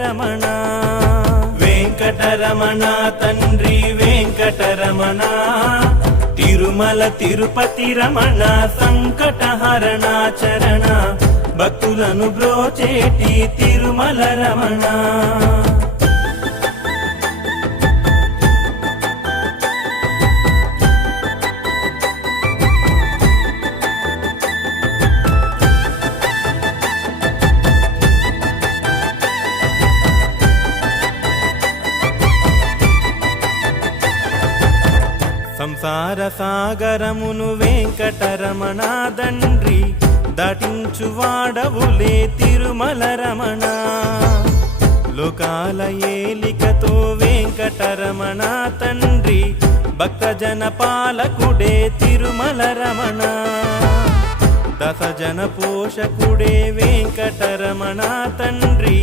రమణ. వెంకటరమణ తండ్రి వెంకటరమణ, తిరుమల తిరుపతి రమణ, సంకటహరణ చరణ, భక్తులను బ్రోచేటి తిరుమల రమణ. సంసార సాగరమును వెంకటరమణ దండ్రి, దాటించువాడవులే తిరుమల రమణ. లోకాల ఏలికతో వెంకటరమణ తండ్రి, భక్తజన పాలకుడే తిరుమల రమణ. దశజన పోషకుడే వెంకటరమణ తండ్రి,